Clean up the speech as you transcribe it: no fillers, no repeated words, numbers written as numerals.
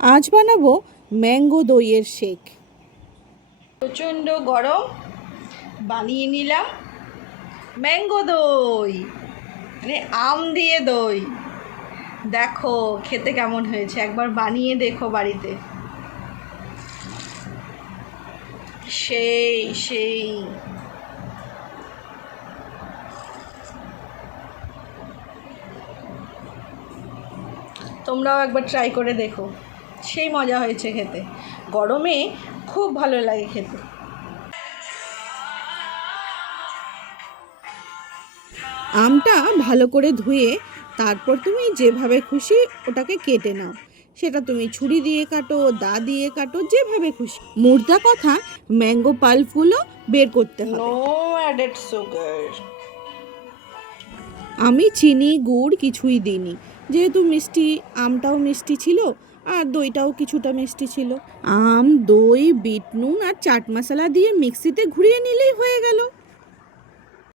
আজ বানাবো ম্যাঙ্গো দইয়ের শেক। প্রচণ্ড গরম, বানিয়ে নিলাম ম্যাঙ্গো দই, মানে আম দিয়ে দই। দেখো খেতে কেমন হয়েছে, একবার বানিয়ে দেখো বাড়িতে। সেই সেই তোমরাও একবার ট্রাই করে দেখো, সেই মজা হয়েছে খেতে। গরমে খুব ভালো লাগে খেতে। আমটা ভালো করে ধুয়ে তারপর তুমি যেভাবে খুশি ওটাকে কেটে নাও। সেটা তুমি ছুরি দিয়ে কাটো, দা দিয়ে কাটো, যেভাবে খুশি। মোদ্দা কথা, ম্যাঙ্গো পাল্পগুলো বের করতে হবে। No added sugar. আমি চিনি গুড় কিছুই দিইনি, যেহেতু মিষ্টি, আমটাও মিষ্টি ছিল আর দইটাও কিছুটা মিষ্টি ছিল। আম, দই, বিট নুন আর চাট মশলা দিয়ে মিক্সিতে ঘুরিয়ে নিলেই হয়ে গেল।